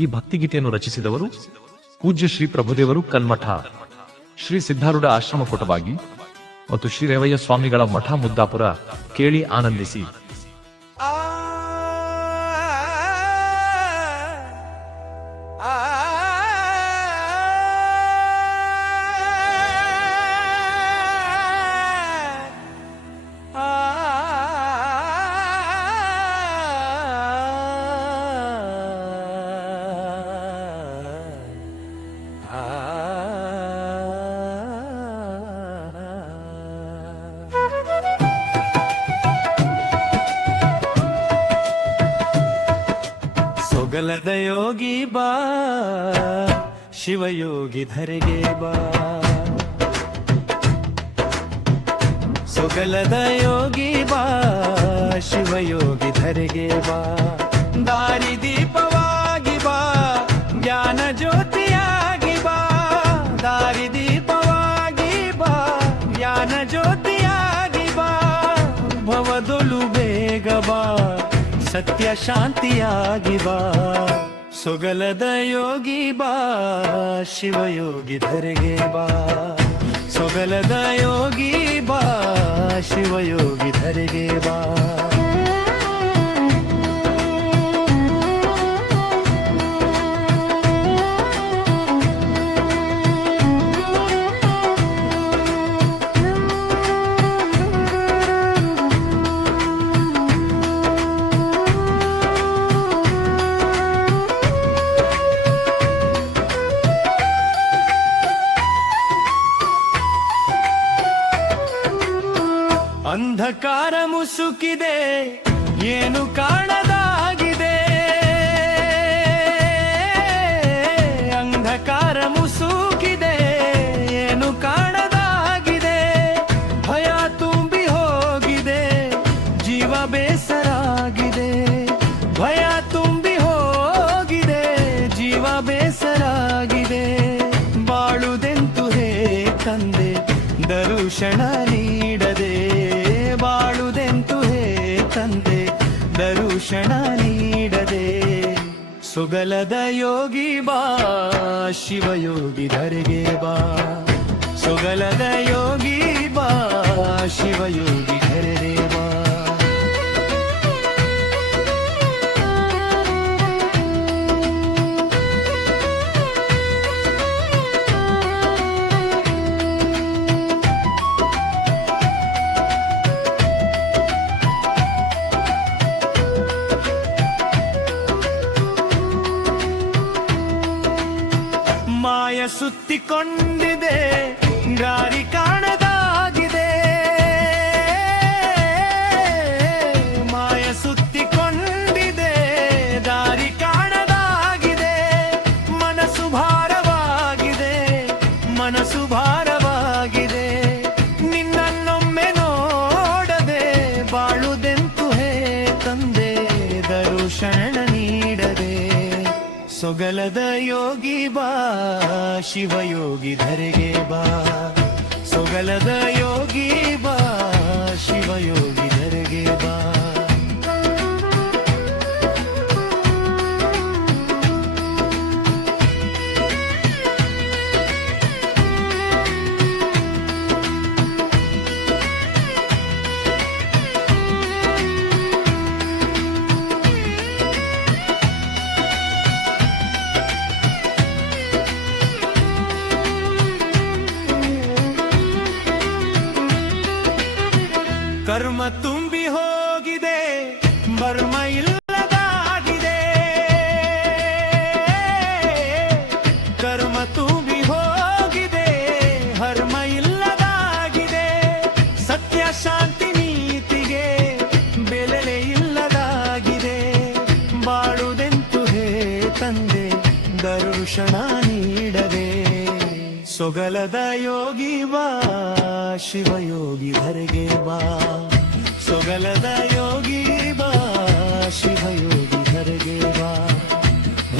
ಈ ಭಕ್ತಿಗೀತೆಯನ್ನು ರಚಿಸಿದವರು ಪೂಜ್ಯ ಶ್ರೀ ಪ್ರಭುದೇವರು ಕಲ್ಮಠ, ಶ್ರೀ ಸಿದ್ಧಾರೂಢ ಆಶ್ರಮ ಕೊಟಬಾಗಿ ಮತ್ತು ಶ್ರೀ ರೇವಯ್ಯ ಸ್ವಾಮಿಗಳ ಮಠ ಮುದ್ದಾಪುರ. ಕೇಳಿ ಆನಂದಿಸಿ. ಸೊಗಲದ ಯೋಗಿ ಬಾ, ಶಿವಯೋಗಿ ಧರೆಗೆ ಬಾ. ಸೊಗಲದ ಯೋಗಿ ಬಾ, ಶಿವಯೋಗಿ ಧರೆಗೆ ಬಾ. ದಾರಿ ದೀಪವಾಗಿ ಬಾ, ಜ್ಞಾನ ಜ್ಯೋತಿಯಾಗಿ ಬಾ. ದಾರಿ ದೀಪವಾಗಿ ಬಾ, ಜ್ಞಾನ ಜ್ಯೋತಿಯಾಗಿ ಬಾ. ಭವದೊಲು ಬೇಗ ಬಾ, ಸತ್ಯ ಶಾಂತಿಯಾಗಿ ಬಾ. ಸೊಗಲದ ಯೋಗಿ ಬಾ, ಶಿವಯೋಗಿ ಧರೆಗೆ ಬಾ. ಸೊಗಲದ ಯೋಗಿ ಬಾ, ಶಿವಯೋಗಿ ಧರೆಗೆ ಬಾ. ಅಂಧಕಾರ ಮುಸುಕಿದೆ, ಏನು ಕಾಣದಾಗಿದೆ. ಅಂಧಕಾರ ಮುಸುಕಿದೆ, ಏನು ಕಾಣದಾಗಿದೆ. ಭಯ ತುಂಬಿ ಹೋಗಿದೆ, ಜೀವ ಬೇಸರಾಗಿದೆ. ಭಯ ತುಂಬಿ ಹೋಗಿದೆ, ಜೀವ ಬೇಸರಾಗಿದೆ. ಬಾಳುದೆಂತು ಹೇ ತಂದೆ, ದರುಶನ ನೀಡದೆ. ಬಾಳುದೆಂತು ಹೇ ತಂದೆ, ದರುಶನ ನೀಡದೆ. ಸೊಗಲದ ಯೋಗಿ ಬಾ, ಶಿವಯೋಗಿ ಧರೆಗೆ ಬಾ. ಸೊಗಲದ ಯೋಗಿ ಬಾ, ಶಿವಯೋಗಿ ಧರೆಗೆ ಬಾ. ಮಾಯ ಸುತ್ತಿಕೊಂಡಿದೆ, ದಾರಿ ಕಾಣದಾಗಿದೆ. ಮಾಯ ಸುತ್ತಿಕೊಂಡಿದೆ, ದಾರಿ ಕಾಣದಾಗಿದೆ. ಮನಸ್ಸು ಭಾರವಾಗಿದೆ, ಮನಸ್ಸು ಭಾರವಾಗಿದೆ. ನಿನ್ನನ್ನೊಮ್ಮೆ ನೋಡದೆ, ಬಾಳುದೆಂತು ಹೇ ತಂದೆ, ದರುಶನ ನೀಡದೆ. ಸೊಗಲದ ಯೋಗಿ ಬಾ, ಶಿವಯೋಗಿ ಧರೆಗೆ ಬಾ. ಸೊಗಲದ ಯೋಗಿ ಬಾ, ಶಿವಯೋಗಿ ಧರೆಗೆ ಬಾ. ಕರ್ಮ ತುಂಬಿ ಹೋಗಿದೆ, ಮರ್ಮ ಇಲ್ಲದಾಗಿದೆ. ಕರ್ಮ ತುಂಬಿ ಹೋಗಿದೆ, ಹರ್ಮ ಇಲ್ಲದಾಗಿದೆ. ಸತ್ಯ ಶಾಂತಿ ನೀತಿಗೆ ಬೆಲೆ ಇಲ್ಲದಾಗಿದೆ. ಬಾಳುದೆಂತು ಹೇ ತಂದೆ, ದರುಶನ ನೀಡದೆ. ಸೊಗಲದ ಯೋಗಿ ಬಾ, ಶಿವಯೋಗಿ ಧರೆಗೆ ಬಾ. ಸೊಗಲದ ಯೋಗಿ ಬಾ, ಶಿವಯೋಗಿ ಧರೆಗೆ ಬಾ.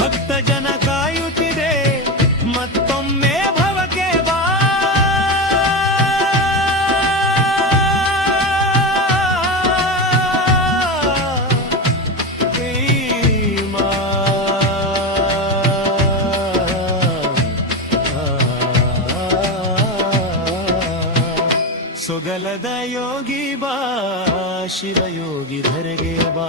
ಭಕ್ತ ಜನ ಕಾಯುತ್ತಿದೆ, ಮತ್ತೊಮ್ಮೆ ಭವಕ್ಕೆ ಬಾ. ಛಲದ ಯೋಗಿ ಬಾ ಶಿವಯೋಗಿ ಧರೆಗೆ ಬಾ